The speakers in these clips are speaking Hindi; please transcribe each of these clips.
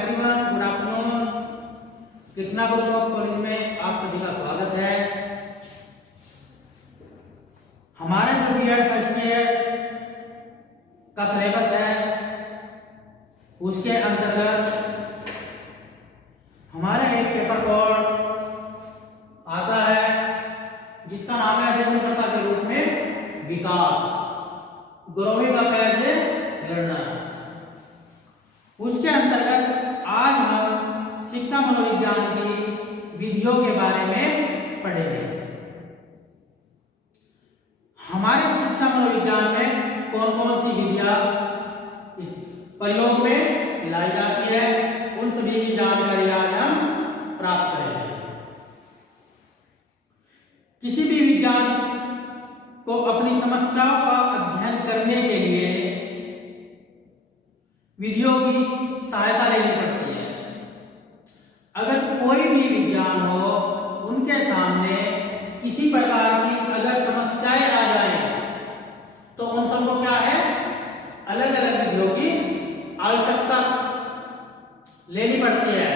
Everyone, good afternoon. Krishna group of college में आप सभी का स्वागत है। हमारा जो बीएड फर्स्ट ईयर का सिलेबस है उसके अंतर्गत हमारा एक पेपर कोड आता है जिसका नाम है अधिगमकर्ता के रूप में विकास, growing up as a learner. उसके अंतर्गत आज हम शिक्षा मनोविज्ञान की विधियों के बारे में पढ़ेंगे। हमारे शिक्षा मनोविज्ञान में कौन कौन सी विधियां प्रयोग में लाई जाती है, उन सभी की जानकारी आज हम प्राप्त करेंगे। किसी भी विज्ञान को अपनी समस्याओं का अध्ययन करने के लिए विधियों की सहायता लेनी पड़ती है। अगर कोई भी विज्ञान हो, उनके सामने किसी प्रकार की अगर समस्याएं आ जाए तो उन सबको क्या है, अलग अलग विधियों की आवश्यकता लेनी पड़ती है।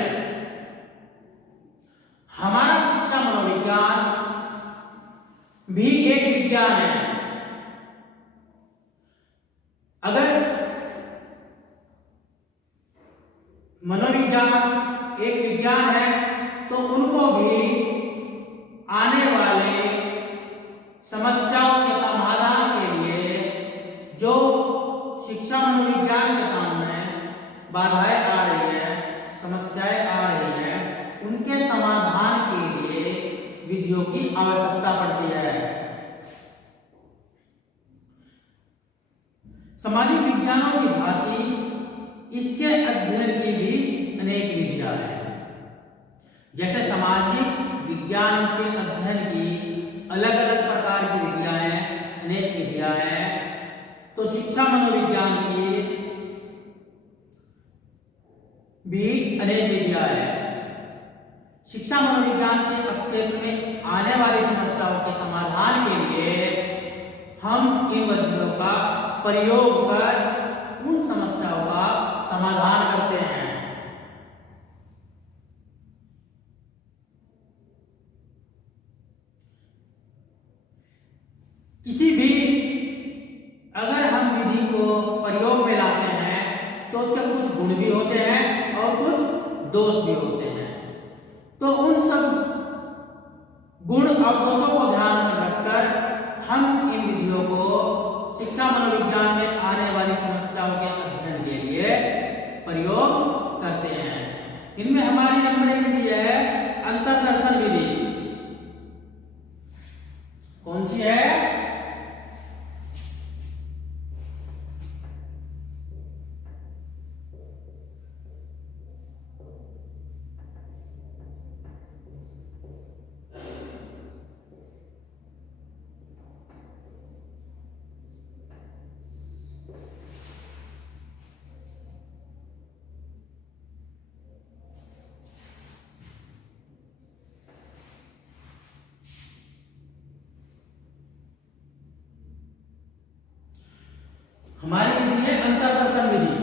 हमारा शिक्षा मनोविज्ञान भी एक विज्ञान है। अगर मनोविज्ञान एक विज्ञान है तो उनको भी आने वाले समस्याओं के समाधान के लिए जो शिक्षा मनोविज्ञान के सामने बाधाएं आ रही है, समस्याएं आ रही है, उनके समाधान के लिए विधियों की आवश्यकता पड़ती है। सामाजिक विज्ञानों की भांति इसके अध्ययन की भी अनेक विधियां हैं। जैसे सामाजिक विज्ञान के अध्ययन की अलग अलग प्रकार की विधियां हैं, अनेक विधियां हैं, तो शिक्षा मनोविज्ञान की भी अनेक विधियां हैं। शिक्षा मनोविज्ञान के क्षेत्र में आने वाली समस्याओं के समाधान के लिए हम इन विधियों का प्रयोग कर उन समस्याओं का समाधान करते हैं। किसी भी अगर हम विधि को प्रयोग में लाते हैं तो उसके कुछ गुण भी होते हैं और कुछ दोष भी होते हैं। तो उन सब गुण और दोषों को ध्यान में रखकर हम इन विधियों को शिक्षा मनोविज्ञान में आने वाली समस्याओं के अध्ययन के लिए प्रयोग करते हैं। इनमें हमारी नंबर एक विधि है अंतर्दर्शन विधि। कौन सी है? हमारी विधि है अंतर्दर्शन विधि।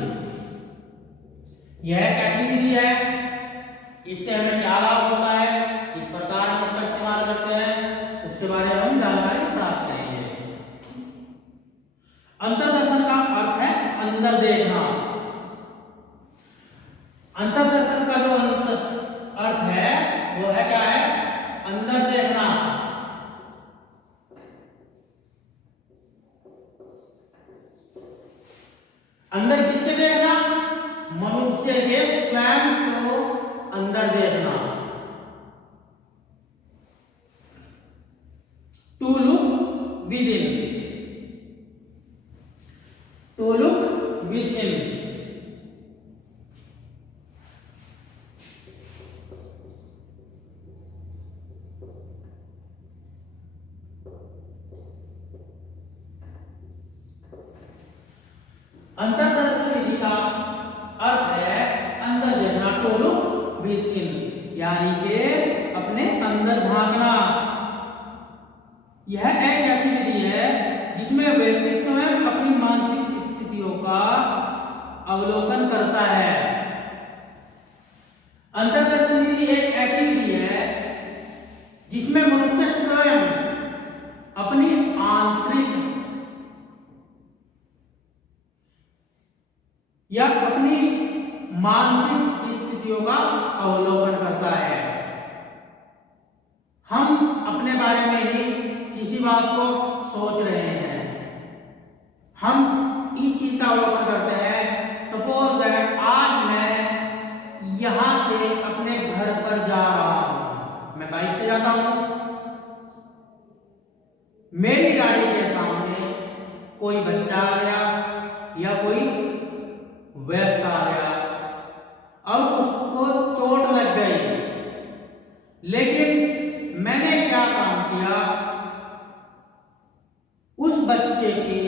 यह कैसी विधि है, इससे हमें क्या लाभ होता है, किस प्रकार हम इसका इस्तेमाल करते हैं, उसके बारे में हम जानकारी प्राप्त करेंगे। अंतर्दर्शन का अर्थ है अंदर देखना। अंतर्दर्शन का जो अर्थ है वो है क्या है, अंदर देखना। अंदर किसके देखना? मनुष्य के स्वयं को अंदर देखना। To look within, to look within. अंतर्दर्शन विधि का अर्थ है अंदर देखना, टू लुक विद इन, यानी कि अपने अंदर झांकना। यह एक ऐसी विधि है जिसमें व्यक्ति स्वयं अपनी मानसिक स्थितियों का अवलोकन करता है। मानसिक स्थितियों का अवलोकन करता है। हम अपने बारे में ही किसी बात को सोच रहे हैं, हम इस चीज का अवलोकन करते हैं। सपोज दैट आज मैं यहां से अपने घर पर जा रहा हूं, मैं बाइक से जाता हूं, मेरी गाड़ी के सामने कोई बच्चा आ गया या कोई वयस्क आ गया और उसको चोट लग गई, लेकिन मैंने क्या काम किया, उस बच्चे की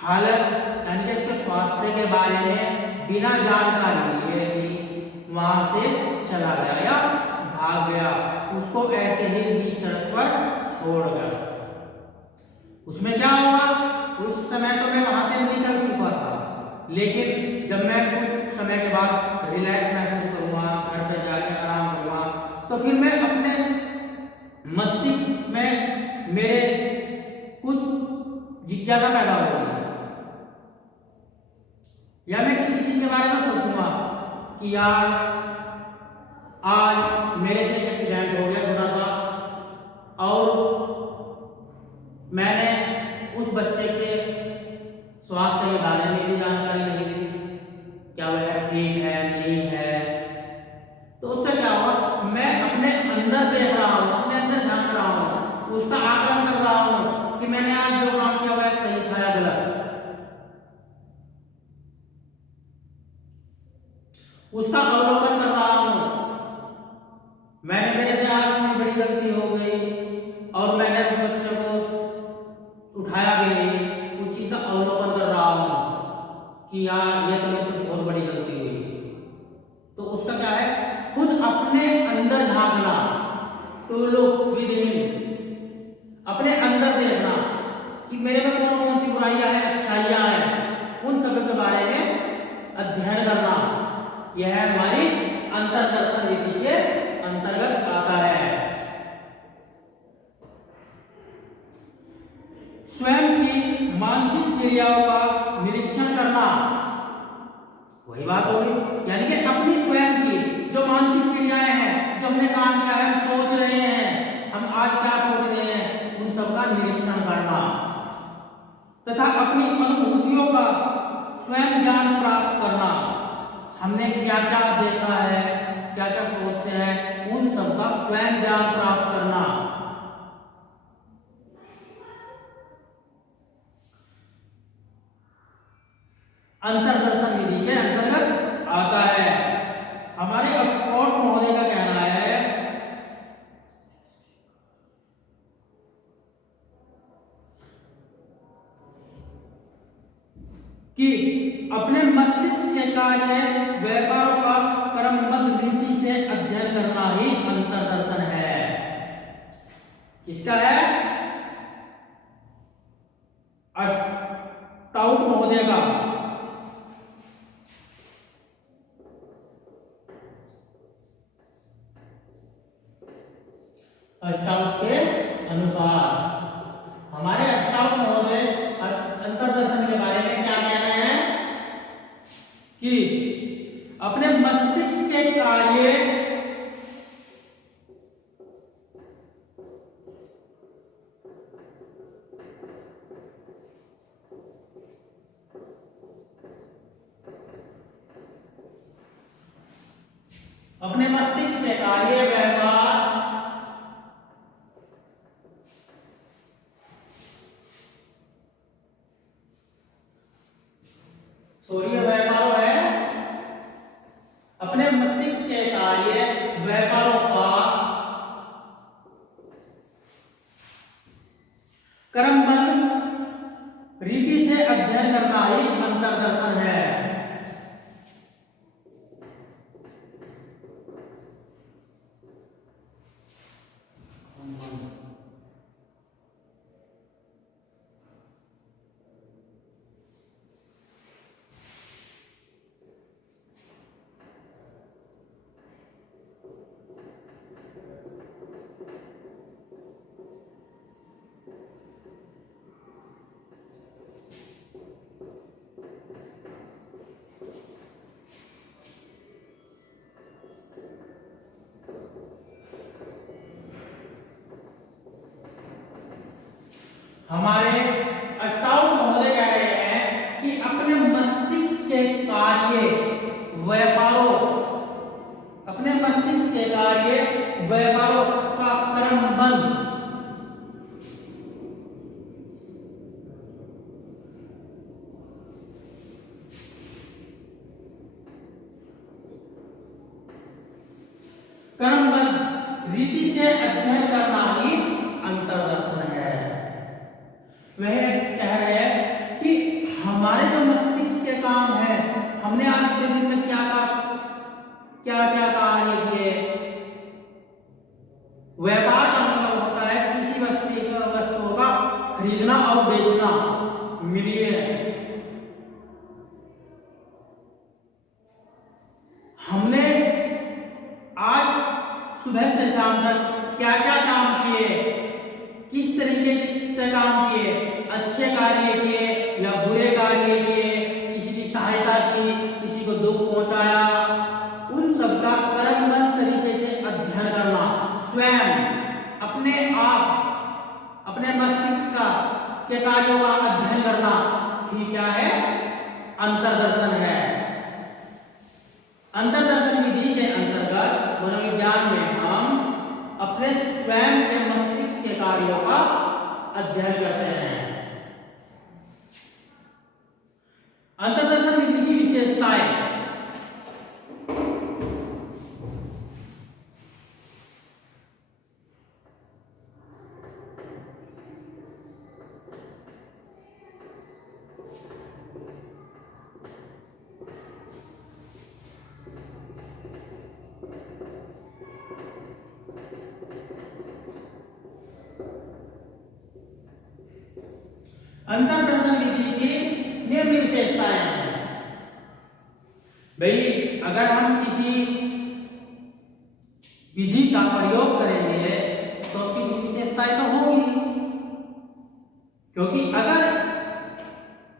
हालत यानी कि उसके स्वास्थ्य के बारे में बिना जानकारी लिए ही वहां से चला गया या भाग गया, उसको ऐसे ही बीच सड़क पर छोड़ गया। उसमें क्या होगा, उस समय तो मैं वहां से निकल चुका था, लेकिन जब मैं कुछ समय के बाद रिलैक्स महसूस करूंगा, घर पे जाके आराम करूंगा, तो फिर मैं अपने मस्तिष्क में मेरे कुछ जिज्ञासा पैदा होगी, या मैं किसी चीज के बारे में सोचूंगा कि यार आज मेरे से एक एक्सीडेंट हो गया छोटा सा, और मैंने उस बच्चे के स्वास्थ्य के बारे में भी जानकारी नहीं दी, क्या वह ठीक है नहीं है, तो उससे क्या हुआ, मैं अपने अंदर देख रहा हूं, अपने अंदर झांक रहा हूं, उसका आकलन कर रहा हूं कि मैंने आज जो काम किया वह सही था या गलत, उसका अवलोकन कर रहा हूं। मैंने मेरे से आज इतनी बड़ी गलती हो गई और मैंने उस बच्चे को उठाया भी नहीं, उस चीज का अवलोकन कर रहा हूं कि यार ये तो मेरे से बहुत बड़ी गलती हुई। तो उसका क्या है, खुद अपने अंदर झांकना, टू लुक विद इन, अपने अंदर देखना कि मेरे में कौन कौन सी बुराइयां हैं, अच्छाइयां हैं, उन सब के बारे में अध्ययन करना, यह हमारी अंतर्दर्शन विधि के अंतर्गत आता है। स्वयं की मानसिक क्रियाओं का निरीक्षण करना, वही बात होगी, यानी कि अपनी स्वयं की जो मानसिक क्रियाएं हैं, जो हमने काम किया है, हम सोच रहे हैं, हम आज क्या सोच रहे हैं, उन सब का निरीक्षण करना, तथा अपनी अनुभूतियों का स्वयं ज्ञान प्राप्त करना, हमने क्या क्या देखा है, क्या क्या सोचते हैं, उन सब का स्वयं ज्ञान प्राप्त करना। अंतर्दर्शन विधि के अंतर्गत आता है। हमारे स्कॉट महोदय का कहना है कि अपने मस्तिष्क के कार्य व्यापारों का क्रमबद्ध रीति से अध्ययन करना ही अंतर्दर्शन है। किसका है? स्टाउट महोदय का। स्टाउट के अनुसार हमारे स्टाउट महोदय अंतर्दर्शन के बारे में क्या कह रहे हैं कि अपने मस्तिष्क के कार्य अपने मस्तिष्क के कार्य व्यवहार व्यापारों है, अपने मस्तिष्क के कार्य व्यापारों का क्रमबद्ध रीति से अध्ययन करना ही अंतर्दर्शन है। हमारे स्टाउट महोदय कह रहे हैं कि अपने मस्तिष्क के कार्य व्यापारों, अपने मस्तिष्क के कार्य व्यापारों का क्रमबद्ध रीति से अध्ययन करना ही अंतर्दर्शन है। वह कह रहे हैं कि हमारे जो मस्तिष्क के काम है, हमने आज पूरे दिन में क्या क्या कार्य किए। व्यापार का मतलब होता है किसी वस्तुओं का खरीदना और बेचना, मिलिए। हमने आज सुबह से शाम तक क्या क्या काम किए, किस तरीके से काम किए, अच्छे कार्य किए या बुरे कार्य किए, किसी की सहायता की, किसी को दुख पहुंचाया, उन सब का क्रमबद्ध तरीके से अध्ययन करना, स्वयं अपने आप अपने मस्तिष्क का के कार्यों का अध्ययन करना ही क्या है, अंतर्दर्शन है। अंतर्दर्शन विधि के अंतर्गत मनोविज्ञान में हम अपने स्वयं के मस्तिष्क के कार्यों का अध्ययन करते हैं। अंतर्दर्शन विधि की विशेषताएं। अंतर्दर्शन विधि की निम्न विशेषताएं हैं। भाई अगर हम किसी विधि का प्रयोग करेंगे तो उसकी कुछ विशेषताएं तो होंगी, क्योंकि अगर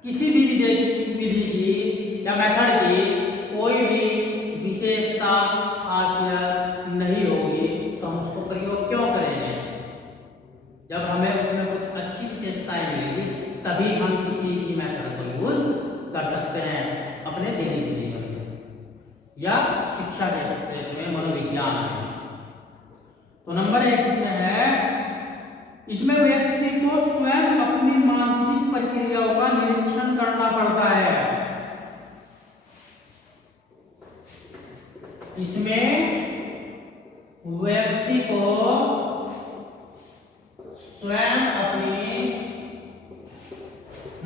किसी भी विधि की या मेथड की कोई भी विशेषता खासियत नहीं होगी तो हम उसको प्रयोग क्यों करेंगे। जब हमें उसमें कुछ अच्छी विशेषताएं मिलेंगी तभी हम किसी भी मेथड को यूज कर सकते हैं अपने दैनिक जीवन में या शिक्षा के क्षेत्र में, मनोविज्ञान में। तो नंबर 1 इसमें है, इसमें व्यक्ति को स्वयं अपनी मानसिक प्रक्रियाओं का निरीक्षण करना पड़ता है। इसमें व्यक्ति को स्वयं अपनी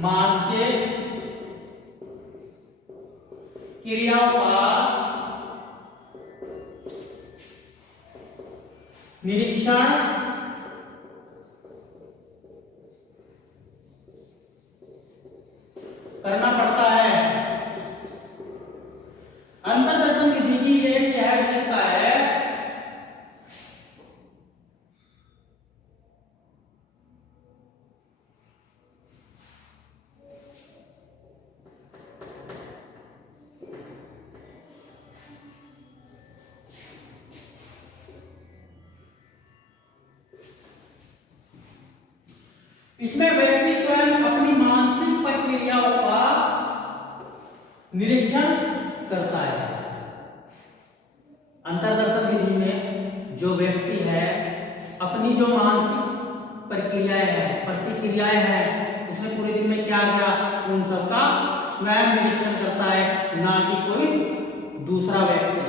मानसिक क्रियाओं का निरीक्षण करना पड़ता है। अंतर्दर्शन विधि की एक क्या विशेषता है, इसमें व्यक्ति स्वयं अपनी मानसिक प्रक्रियाओं का निरीक्षण करता है। अंतर्दर्शन विधि में जो व्यक्ति है अपनी जो मानसिक प्रक्रियाएं हैं, प्रतिक्रियाएं हैं, उसने पूरे दिन में क्या किया उन सब का स्वयं निरीक्षण करता है, ना कि कोई दूसरा व्यक्ति।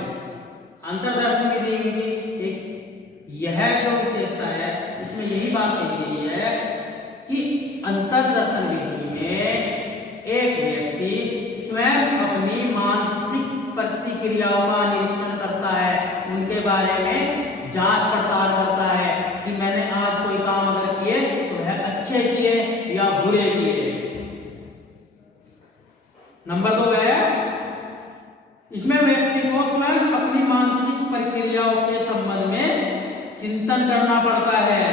अंतर्दर्शन विधि में एक यह जो विशेषता है इसमें यही बात कही गई है कि अंतर्दर्शन विधि में एक व्यक्ति स्वयं अपनी मानसिक प्रतिक्रियाओं का निरीक्षण करता है, उनके बारे में जांच पड़ताल करता है कि मैंने आज कोई काम अगर किए तो वह अच्छे किए या बुरे किए। नंबर 2 है, इसमें व्यक्ति को स्वयं अपनी मानसिक प्रक्रियाओं के संबंध में चिंतन करना पड़ता है।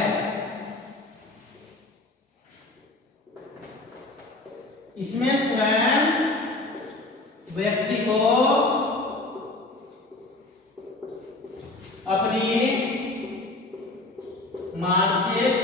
इसमें स्वयं व्यक्ति को अपनी मानसिक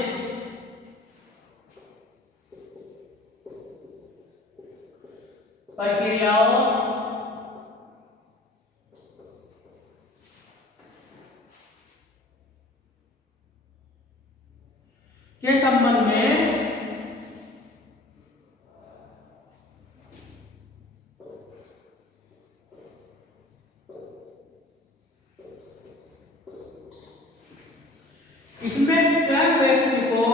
इसमें स्वयं व्यक्ति को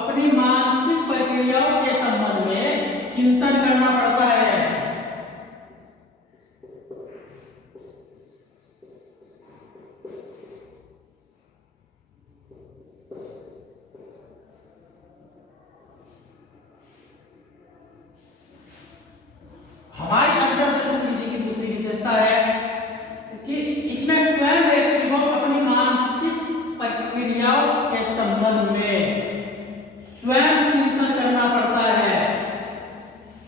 अपनी मानसिक प्रक्रियाओं के संबंध में चिंतन करना पड़ता है। हमारी अंतर्दर्शन विधि की दूसरी विशेषता है कि इसमें स्वयं व्यक्ति को अपनी मानसिक प्रक्रियाओं के संबंध में स्वयं चिंतन करना पड़ता है।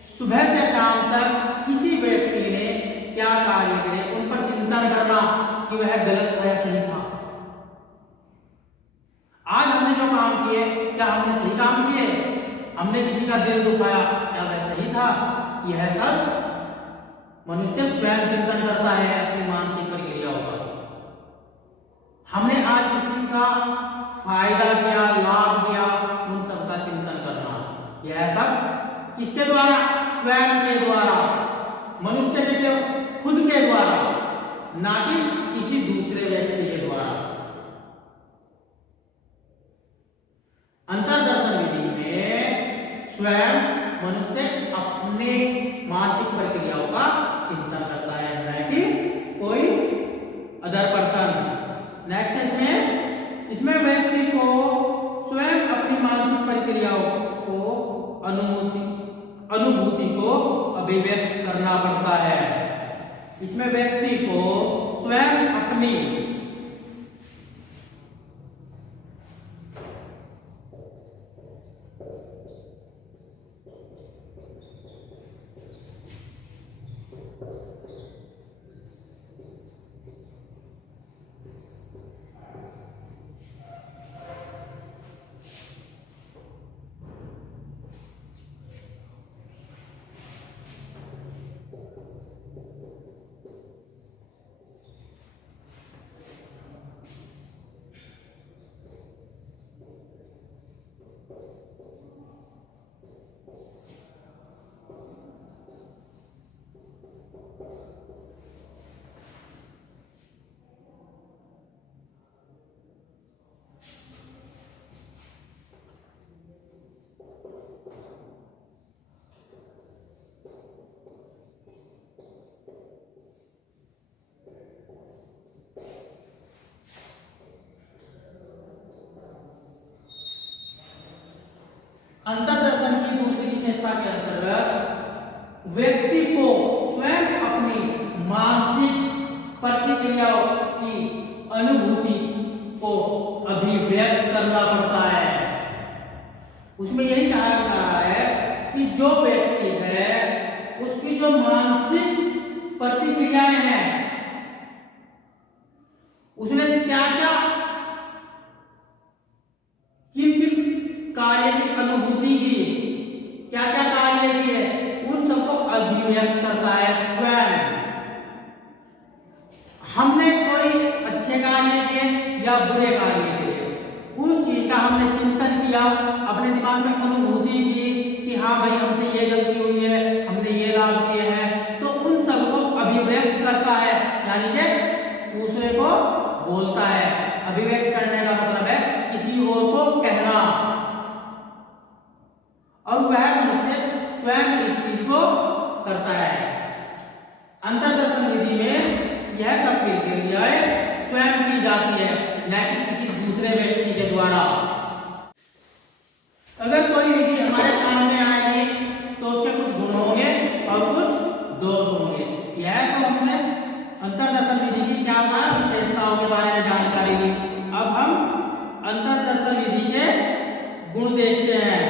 सुबह से शाम तक किसी व्यक्ति ने क्या कार्य करे उन पर चिंतन करना कि वह गलत था या सही था। आज हमने जो काम किए क्या हमने सही काम किए, हमने किसी का दिल दुखाया क्या वह सही था, यह सब मनुष्य स्वयं चिंतन करता है अपनी मानसिक प्रक्रियाओं पर। हमने आज किसी का फायदा किया, लाभ किया, उन सब का चिंतन करना, यह सब किसके द्वारा, स्वयं के द्वारा, मनुष्य के खुद के द्वारा, ना कि किसी दूसरे व्यक्ति के द्वारा। अंतर्दर्शन विधि में स्वयं मनुष्य अपने मानसिक प्रक्रियाओं का चिंतन करता है, न कि कोई अदर पर्सन। नेक्स्ट इसमें व्यक्ति को स्वयं अपनी मानसिक प्रक्रियाओं को अनुभूति को अभिव्यक्त करना पड़ता है। इसमें व्यक्ति को स्वयं अपनी अंतर्दर्शन की दूसरी विशेषता के अंतर्गत व्यक्ति को स्वयं अपनी मानसिक प्रतिक्रियाओं की अनुभूति को अभिव्यक्त करना पड़ता है। उसमें यही कहा जा रहा है कि जो व्यक्ति है उसकी जो मानसिक प्रतिक्रियाएं हैं, उसने क्या क्या कार्य की अनुभूति की, क्या क्या कार्य किए, उन सबको अभिव्यक्त करता है स्वयं। हमने कोई अच्छे कार्य किए या बुरे कार्य किए, उस चीज का हमने चिंतन किया, अपने दिमाग में अनुभूति की कि हाँ भाई हमसे ये गलती हुई है, हमने ये लाभ किए हैं, तो उन सबको अभिव्यक्त करता है, यानी कि दूसरे को बोलता है। अभिव्यक्त करने का मतलब है किसी और को कहना, और वह मनुष्य स्वयं इस चीज को करता है। अंतर्दर्शन विधि में यह सब प्रक्रियाएं स्वयं की जाती है, न कि किसी दूसरे व्यक्ति के द्वारा। अगर कोई विधि हमारे सामने आएगी तो उसके कुछ गुण होंगे और कुछ दोष होंगे। यह तो हमने अंतर्दर्शन विधि की क्या क्या विशेषताओं के बारे में जानकारी ली। अब हम अंतर्दर्शन विधि के गुण देखते हैं।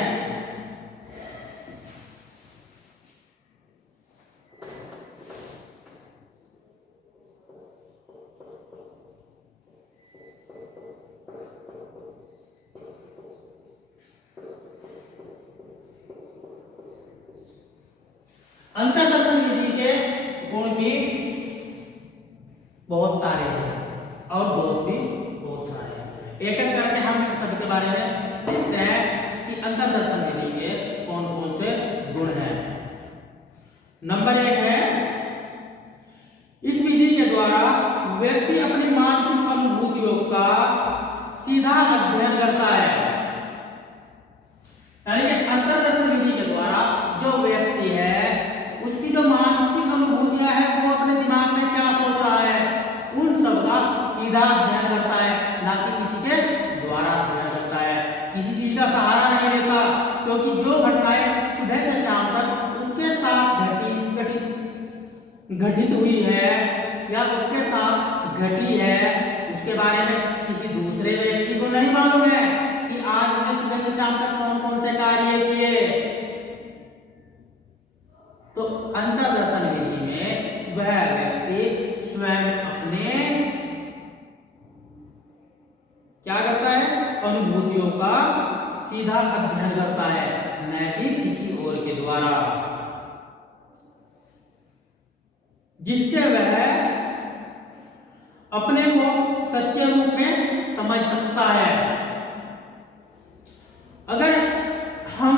अंतर्दर्शन विधि के गुण भी बहुत सारे हैं और दोष भी बहुत सारे हैं। एक एक करके हम इन सब के बारे में देखते हैं कि अंतर्दर्शन विधि के कौन कौन से गुण हैं। नंबर 1 है, इस विधि के द्वारा व्यक्ति अपनी मानसिक अनुभूतियों का सीधा अध्ययन करता है। यानी कि अंतर्दर्शन विधि के द्वारा जो व्यक्ति है उसकी जो मानसिक अनुभूतियां है वो अपने दिमाग में क्या सोच रहा है उन सब का सीधा अध्ययन करता है, ना कि किसी के द्वारा अध्ययन करता है। किसी चीज का सहारा नहीं लेता, क्योंकि जो घटनाएं सुबह से शाम तक उसके साथ घटित हुई है या उसके साथ घटी है उसके बारे में किसी दूसरे व्यक्ति को नहीं मालूम है कि आज उसने सुबह से शाम तक कौन कौन से कार्य किए। तो अंतर्दर्शन विधि में वह व्यक्ति स्वयं अपने क्या करता है, अनुभूतियों का सीधा अध्ययन करता है, न कि किसी और के द्वारा, जिससे वह अपने को सच्चे रूप में समझ सकता है। अगर हम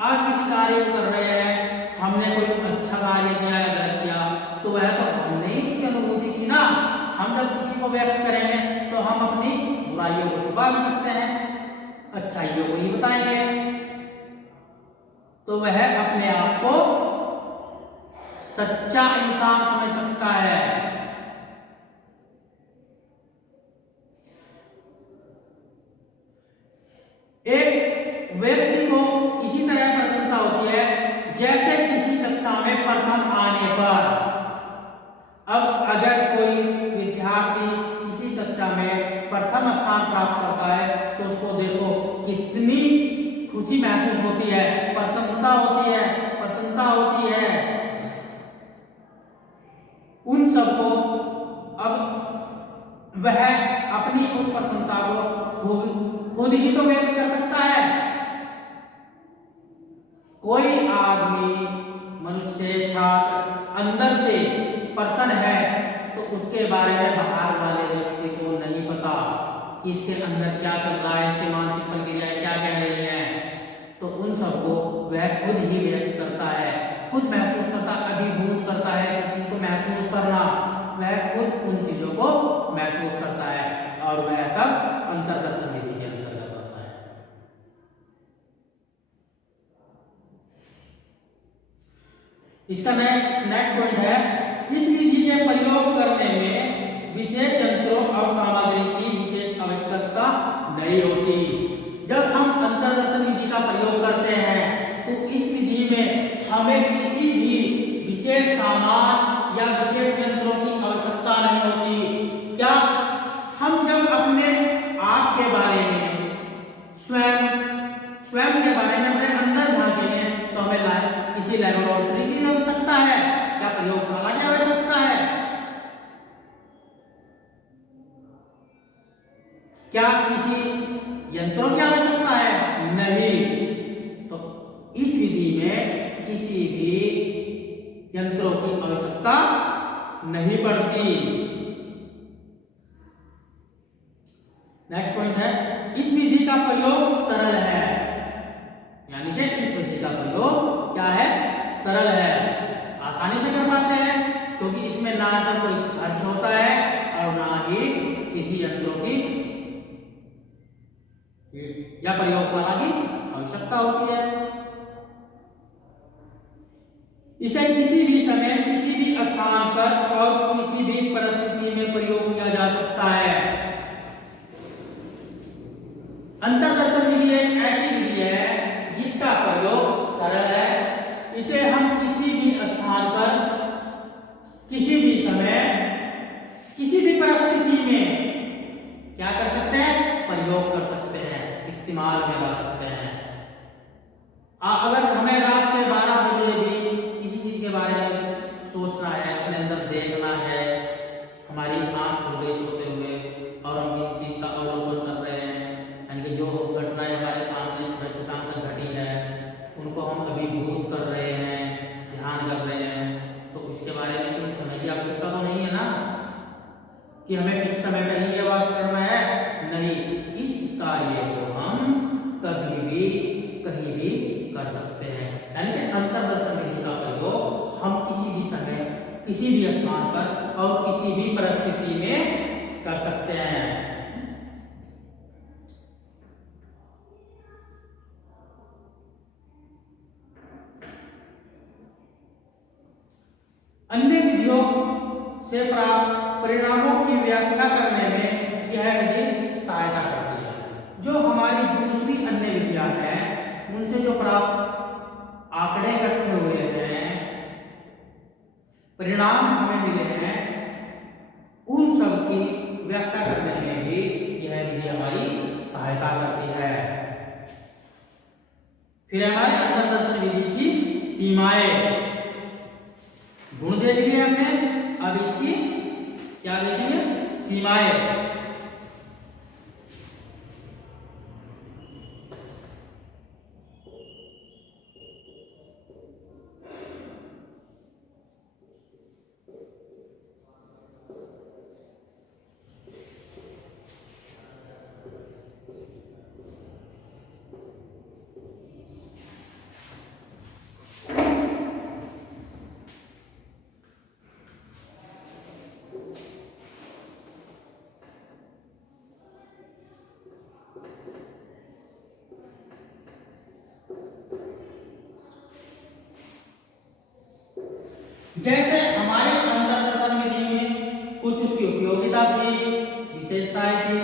आज किसी कार्य को कर रहे हैं, हमने कोई अच्छा कार्य किया या गलत किया, तो वह तो हमने ही उसकी अनुभूति की ना। हम जब किसी को व्यक्त करेंगे तो हम अपनी बुराइयों को छुपा भी सकते हैं, अच्छाइयों को ही बताएंगे। तो वह अपने आप को सच्चा इंसान समझ सकता है। एक व्यक्ति को इसी तरह प्रशंसा होती है जैसे किसी कक्षा में प्रथम आने पर। अब अगर कोई विद्यार्थी किसी कक्षा में प्रथम स्थान प्राप्त करता है तो उसको देखो कितनी खुशी महसूस होती है, प्रशंसा होती है, प्रसन्नता होती है। उन सबको अब वह अपनी उस प्रसन्नता को खुद ही तो व्यक्त कर सकता है। कोई आदमी, मनुष्य, छात्र अंदर से प्रसन्न है तो उसके बारे में बाहर वाले व्यक्ति को नहीं पता कि इसके अंदर क्या चल रहा है, इसकी मानसिक प्रक्रियाएं क्या कह रही हैं। तो उन सबको वह खुद ही व्यक्त करता है, खुद महसूस करता, अभिभूत करता है। किसी चीज को महसूस करना, वह खुद उन चीजों को महसूस करता है, और वह सब अंतर्दर्शन विधि के अंतर्गत आता है। इसका नेक्स्ट पॉइंट है, इस विधि के प्रयोग करने में विशेष यंत्रों और सामग्री की विशेष आवश्यकता नहीं होती। जब हम अंतर्दर्शन विधि का प्रयोग करते हैं तो इस विधि में हमें किसी भी विशेष सामान या विशेष यंत्रों की आवश्यकता नहीं होती। क्या हम जब अपने आप के बारे में स्वयं के बारे में अपने अंदर झांकेंगे तो हमें किसी लैबोरेटरी की आवश्यकता है, क्या प्रयोगशाला की आवश्यकता है, क्या किसी यंत्रों की आवश्यकता है? नहीं। तो इस विधि में किसी भी यंत्रों की आवश्यकता नहीं पड़ती। नेक्स्ट पॉइंट है, इस विधि का प्रयोग सरल है। यानी कि इस विधि का प्रयोग क्या है? सरल है, आसानी से कर पाते हैं, क्योंकि इसमें ना तो कोई खर्च होता है और ना ही किसी यंत्रों की या प्रयोगशाला की आवश्यकता होती है। इसे किसी भी समय, किसी भी स्थान पर और किसी भी परिस्थिति में प्रयोग किया जा सकता है। अंतर्दर्शन विधि एक ऐसी विधि है जिसका प्रयोग सरल है। इसे हम किसी भी स्थान पर, किसी भी समय, किसी भी परिस्थिति में क्या कर सकते हैं? प्रयोग कर सकते हैं, इस्तेमाल में ला सकते हैं। अगर हमें रात के 12 बजे भी किसी चीज के बारे में सोचना है, अपने अंदर देखना है, हमारी आंख खुल गई सोते हुए और हम किसी चीज का अवलोकन कर रहे हैं, यानी कि जो घटनाएं हमारे सामने सुबह से शाम तक घटी है उनको हम अभिभूत कर रहे हैं, ध्यान कर रहे हैं, तो इसके बारे में किसी समय की आवश्यकता तो नहीं है ना कि हमें फिक्स समय पे ही ये बात करना है। नहीं, इस कार्य को हम कभी भी कहीं भी कर सकते हैं। यानी कि अंतर्दर्शन विधि का प्रयोग हम किसी भी समय, किसी भी स्थान पर और किसी भी परिस्थिति में कर सकते हैं। विधियों से प्राप्त परिणामों की व्याख्या करने में यह विधि सहायता करती है। जो हमारी दूसरी अन्य विधियां हैं उनसे जो प्राप्त आंकड़े इकट्ठे हुए हैं, परिणाम हमें मिले हैं, उन सब की व्याख्या करने में भी यह विधि हमारी सहायता करती है। फिर हमारे अंतर्दर्शन विधि की सीमाएं, गुण देख लिए हमने, अब इसकी क्या देखेंगे, सीमाएं। जैसे हमारे अंतर्दर्शन विधि में कुछ उसकी उपयोगिता थी, विशेषताएं थी,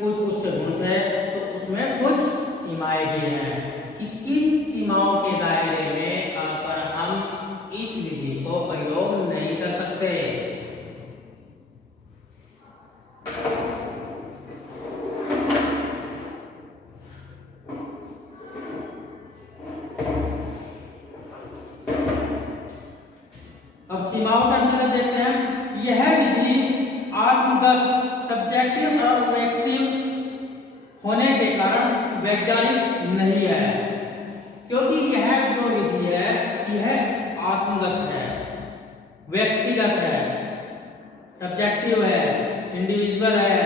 कुछ उसके गुण थे, तो उसमें कुछ सीमाएं भी हैं कि किन सीमाओं के दायरे में आकर हम इस विधि को प्रयोग नहीं कर सकते। अब सीमाओं के अंतर्गत देखते हैं, यह विधि आत्मगत सब्जेक्टिव और ऑब्जेक्टिव होने के कारण वैज्ञानिक नहीं है, क्योंकि यह जो विधि है यह आत्मगत है, व्यक्तिगत है, सब्जेक्टिव है, इंडिविजुअल है।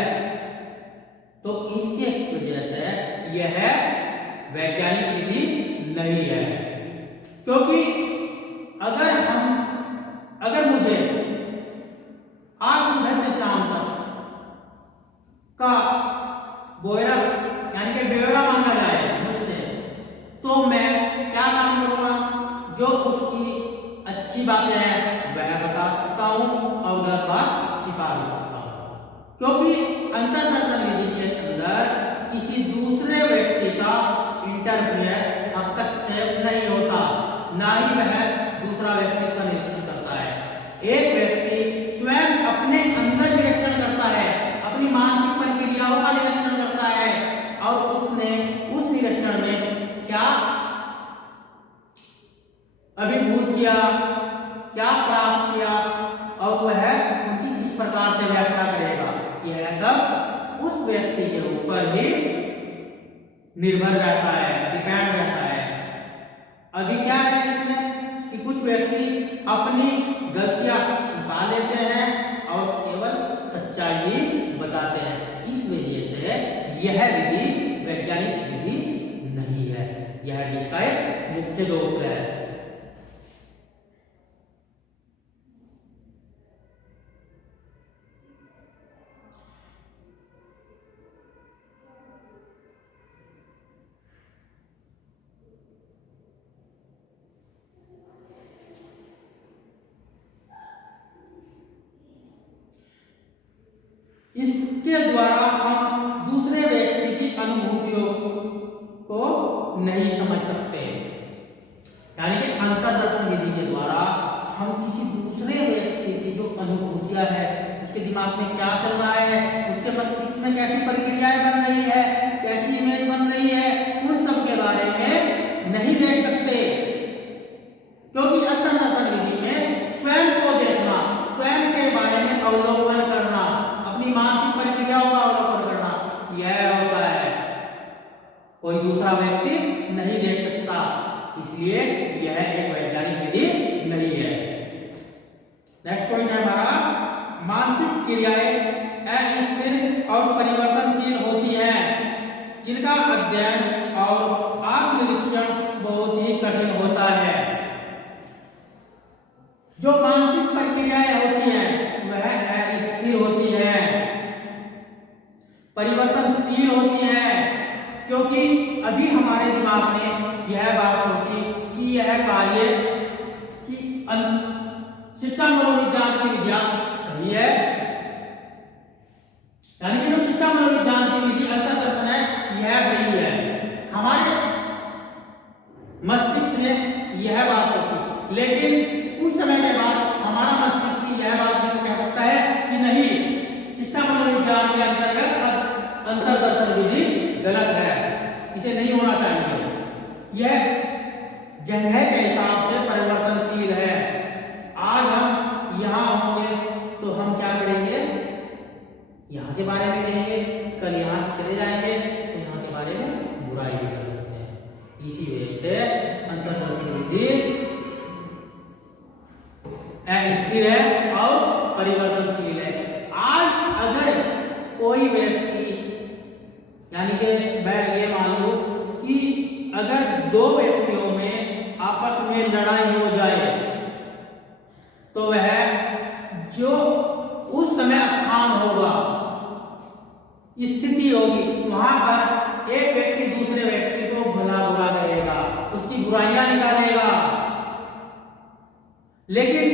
तो इसके वजह से यह वैज्ञानिक विधि नहीं है, क्योंकि अगर मुझे आज सुबह से शाम तक का ब्यौरा यानी कि ब्यौरा मांगा जाए मुझसे, तो मैं क्या काम करूंगा, जो उसकी अच्छी बातें हैं वह बता सकता हूं और गलत बात छिपा भी सकता हूं, क्योंकि अंतर्दर्शन विधि के अंदर किसी दूसरे व्यक्ति का इंटरफेयर हस्तक्षेप नहीं होता, ना ही वह दूसरा व्यक्ति इसका निरीक्षण करता है। एक व्यक्ति स्वयं अपने अंदर निरीक्षण करता है, अपनी मानसिक प्रक्रियाओं का निरीक्षण करता है और उसने उस निरीक्षण में क्या अभिभूत किया, क्या प्राप्त किया और वह उनकी किस प्रकार से व्याख्या करेगा, यह सब उस व्यक्ति के ऊपर ही निर्भर रहता है, डिपेंड रहता है। अभी क्या है इसमें कि कुछ व्यक्ति अपनी गलतियां छिपा लेते हैं और केवल सच्चाई ही बताते हैं। इस वजह से यह विधि वैज्ञानिक विधि नहीं है, यह इसका एक मुख्य दोष है। इसके द्वारा हम दूसरे व्यक्ति की अनुभूतियों को नहीं समझ सकते, यानी कि अंतर्दर्शन विधि के द्वारा हम किसी दूसरे व्यक्ति की जो अनुभूतियां है, उसके दिमाग में क्या चल रहा है, उसके मस्तिष्क में कैसी प्रक्रियाएं बन रही है, कैसी इमेज बन रही है, उन सब के बारे में नहीं देख सकते, क्योंकि अंतर्दर्शन विधि में स्वयं को देखना, स्वयं के बारे में अवलोकन करना, अपनी मानसिक प्रक्रियाओं का अवलोकन करना, यह होता है, कोई दूसरा व्यक्ति नहीं देख सकता, इसलिए यह एक वैज्ञानिक विधि नहीं है। नेक्स्ट पॉइंट है हमारा, मानसिक क्रियाएं अस्थिर और परिवर्तनशील होती हैं, जिनका अध्ययन और आत्मनिरीक्षण बहुत ही कठिन होता है। जो मानसिक प्रक्रियाएं होती हैं वह अस्थिर होती हैं, परिवर्तनशील होती हैं, क्योंकि अभी हमारे दिमाग ने यह बात सोची कि यह कार्य की शिक्षा मनोविज्ञान की विधियां सही है, यानी कि जो शिक्षा मनोविज्ञान की विधि अंतर्दर्शन है यह सही है। हमारे मस्तिष्क ने यह बात सोची, लेकिन कुछ समय के बाद हमारा मस्तिष्क यह बात भी कह सकता है कि नहीं, शिक्षा मनोविज्ञान के अंतर्गत अंतर्दर्शन विधि गलत है, इसे नहीं होना चाहिए, यह जगह के हिसाब से परिवर्तनशील है। आज हम यहाँ होंगे तो हम क्या करेंगे, यहाँ के बारे में कहेंगे, कल यहाँ से चले जाएंगे तो यहाँ के बारे में बुराई भी कर सकते हैं। इसी वजह से अंतर्दर्शन विधि अस्थिर है और परिवर्तनशील है। आज अगर कोई व्यक्ति, यानी कि मैं ये मान लूं कि अगर दो व्यक्तियों में आपस में लड़ाई हो जाए तो वह जो उस समय स्थान होगा, स्थिति होगी, वहां पर एक व्यक्ति दूसरे व्यक्ति को भला बुरा कहेगा, उसकी बुराइयां निकालेगा। लेकिन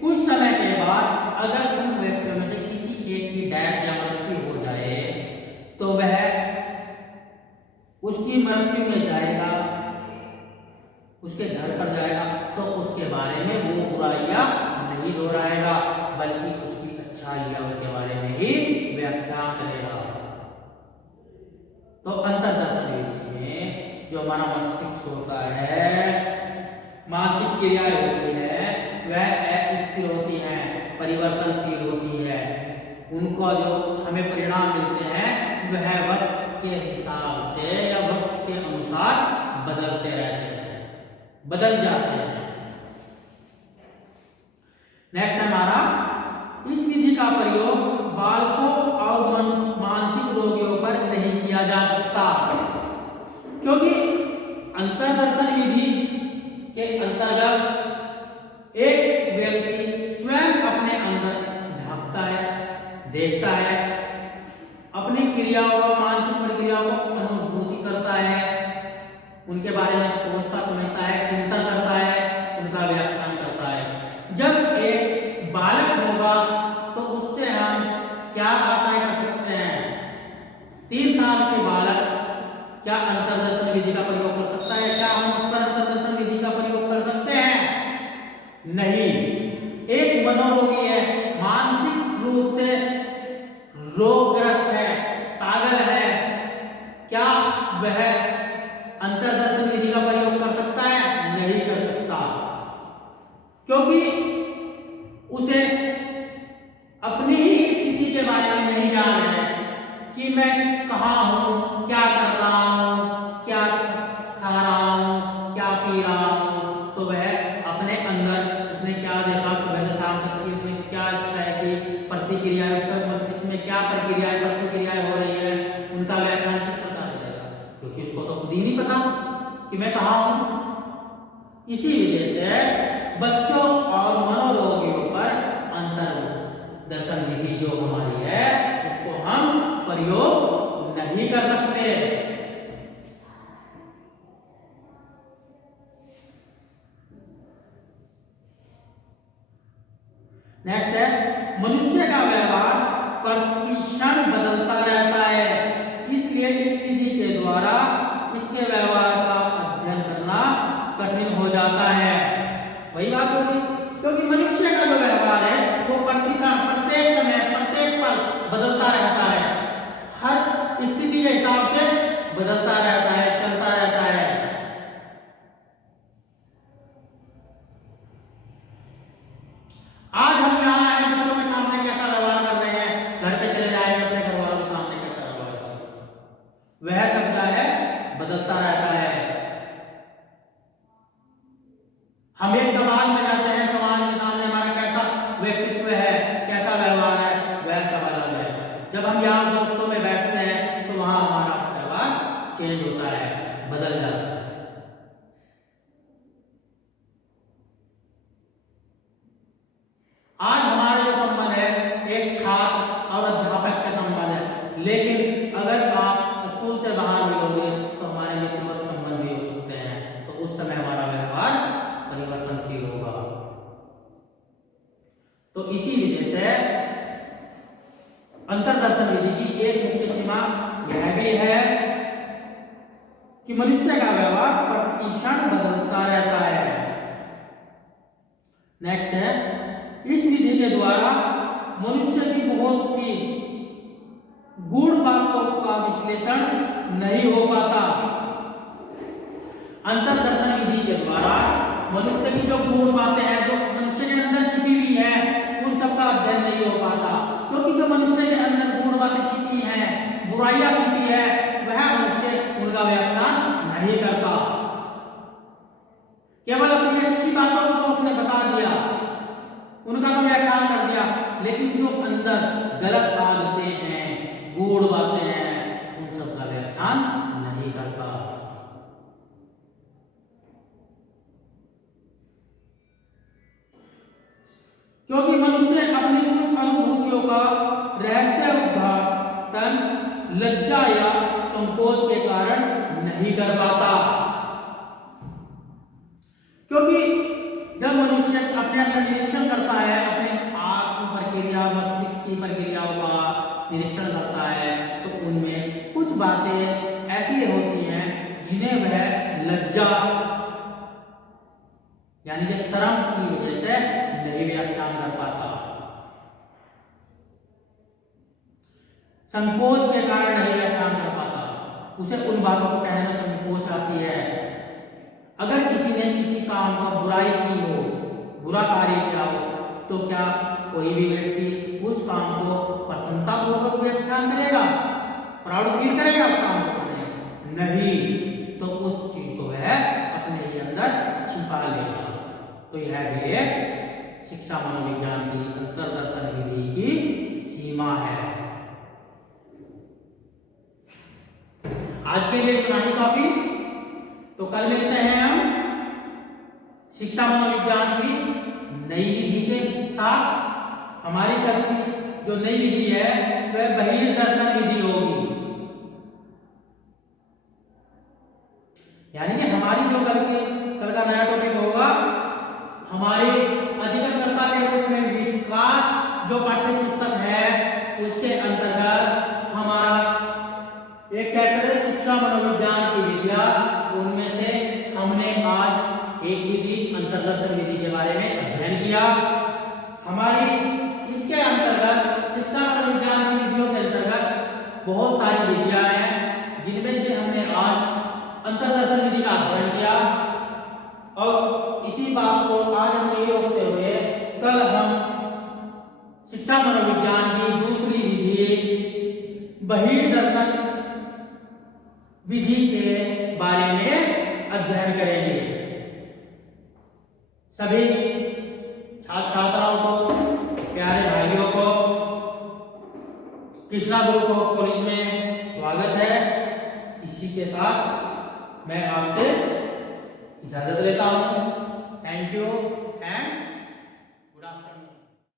कुछ समय के बाद अगर उन व्यक्तियों में से किसी एक की डेथ या मृत्यु हो जाए तो वह उसकी मृत्यु में जाएगा, उसके घर पर जाएगा, तो उसके बारे में वो बुराइयां नहीं दोहराएगा, बल्कि उसकी अच्छाइयों के बारे में ही व्याख्या करेगा। तो अंतर्दर्शन विधि में जो हमारा मस्तिष्क होता है, मानसिक क्रियाएं होती है, वह अस्थिर होती हैं, परिवर्तनशील होती है। उनका जो हमें परिणाम मिलते हैं वह वक्त के हिसाब से या वक्त के अनुसार बदलते रहते हैं, बदल जाते हैं। नेक्स्ट है हमारा, इस विधि का प्रयोग बालकों और मानसिक रोगियों पर नहीं किया जा सकता, क्योंकि अंतर्दर्शन विधि के अंतर्गत एक व्यक्ति स्वयं अपने अंदर झांकता है, देखता है, अपनी क्रियाओं को, मानसिक प्रक्रियाओं को अनुभूति करता है, उनके बारे में सोचता समझता है, चिंतन करता है, उनका व्याख्यान करता है। जब एक बालक होगा तो उससे हम क्या आशा कर सकते हैं? 3 साल के बालक क्या अंतर्दर्शन विधि का प्रयोग कर सकता है? क्या हम उस पर अंतर्दर्शन विधि का प्रयोग कर सकते हैं? नहीं। एक मनोरोगी है, मानसिक रूप से रोगग्रस्त है, पागल है, क्या वह अंतर्दर्शन विधि का प्रयोग कर सकता है? नहीं कर सकता, क्योंकि उसे अपनी ही स्थिति के बारे में नहीं जान है कि मैं कहाँ हूं, क्या कर रहा हूं, क्या खा रहा हूं, क्या पी रहा हूं। तो वह अपने अंदर उसने क्या देखा सुबह से शाम तक की, उसने क्या इच्छा है कि प्रतिक्रिया, उसका मस्तिष्क में क्या प्रक्रियाएं प्रतिक्रियाएं हो रही है, उनका व्याख्यान किस प्रकार करेगा, क्योंकि उसको तो खुद ही नहीं पता कि मैं कहाँ हूं। इसी वजह से बच्चों और मनोरोगियों पर अंतर्दर्शन विधि जो हमारी है उसको हम प्रयोग नहीं कर सकते। नेक्स्ट है, मनुष्य का व्यवहार प्रतिक्षण बदलता रहता है, इसलिए इस विधि के द्वारा इसके व्यवहार का अध्ययन करना कठिन हो जाता है। वही बात होगी, क्योंकि मनुष्य का जो व्यवहार है वो प्रतिक्षण, प्रत्येक समय, प्रत्येक पल बदलता रहता है, हर स्थिति के हिसाब से बदलता रहता है, चलता रहता है। आज हम यहाँ आए, बच्चों के सामने कैसा व्यवहार कर रहे हैं, घर पे चले जाएंगे अपने घर वालों के सामने कैसा व्यवहार करेंगे, वह सब है बदलता रहता है। हम एक समाज में जाते हैं, समाज के सामने हमारा कैसा व्यक्तित्व है, कैसा व्यवहार है, वह सब अलग है। जब हम यहाँ दोस्तों में बैठते हैं तो वहां हमारा व्यवहार चेंज होता तो इसी वजह से अंतर्दर्शन विधि की एक मुख्य सीमा यह भी है कि मनुष्य का व्यवहार प्रतिक्षण बदलता रहता है। नेक्स्ट है, इस विधि के द्वारा मनुष्य की बहुत सी गूढ़ बातों का विश्लेषण नहीं हो पाता। अंतर्दर्शन विधि के द्वारा मनुष्य की जो गूढ़ बातें हैं, जो मनुष्य के अंदर छिपी हुई है, उन सब का अध्ययन नहीं हो पाता, क्योंकि जो मनुष्य के अंदर गूढ़ बातें छिपी हैं, बुराइयां छिपी है, वह मनुष्य उनका व्याख्यान नहीं करता। केवल अपनी अच्छी बातों को तो उसने बता दिया, उनका तो व्याख्यान कर दिया, लेकिन जो अंदर गलत आदतें हैं, गूढ़ बातें हैं, उन सब का व्याख्यान नहीं करता। क्योंकि मनुष्य अपनी कुछ अनुभूतियों का रहस्य उद्घाटन लज्जा या संकोच के कारण नहीं कर पाता। क्योंकि जब मनुष्य अपने अंदर निरीक्षण करता है, अपने आत्म प्रक्रिया, मस्तिष्क की प्रक्रियाओं का निरीक्षण करता है, तो उनमें कुछ बातें ऐसी होती हैं जिन्हें वह लज्जा यानी कि शर्म की वजह से नहीं व्याख्यान कर पाता, संकोच के कारण नहीं व्याख्यान कर पाता, उसे उन बातों को कहने में संकोच आती है। अगर किसी ने किसी काम का बुराई की हो, बुरा कार्य किया हो, तो क्या कोई भी व्यक्ति उस काम को प्रसन्नता पूर्वक व्याख्यान करेगा, प्राउड फील करेगा उस काम को? नहीं, तो उस चीज को वह अपने ही अंदर छिपा लेगा। तो यह भी एक शिक्षा मनोविज्ञान की अंतर्दर्शन विधि की सीमा है। आज के लिए इतना ही काफी। तो कल मिलते हैं हम शिक्षा मनोविज्ञान की नई विधि के साथ। हमारी कल की जो नई विधि है वह बहिर्दर्शन विधि होगी, यानी कि हमारी जो कल का नया टॉपिक होगा, हमारी अधिगमकर्ता के रूप में विकास जो पाठ्य पुस्तक है उसके अंतर्गत हमारा एक चैप्टर है शिक्षा मनोविज्ञान की विधियां। उनमें से हमने आज एक विधि अंतर्दर्शन विधि के बारे में अध्ययन किया। हमारी इसके अंतर्गत शिक्षा मनोविज्ञान की विधियों के अंतर्गत बहुत सारी विधियां हैं, जिनमें से हमने आज अंतर्दर्शन विधि का अध्ययन किया। और इसी बात को आज हम यही रोकते हुए कल हम शिक्षा मनोविज्ञान की दूसरी विधि बहिर्दर्शन विधि के बारे में अध्ययन करेंगे। सभी छात्र छात्राओं को, प्यारे भाइयों को कृष्णा गुरुकुल कॉलेज में स्वागत है। इसी के साथ मैं आपसे इजाजत लेता हूं। Thank you and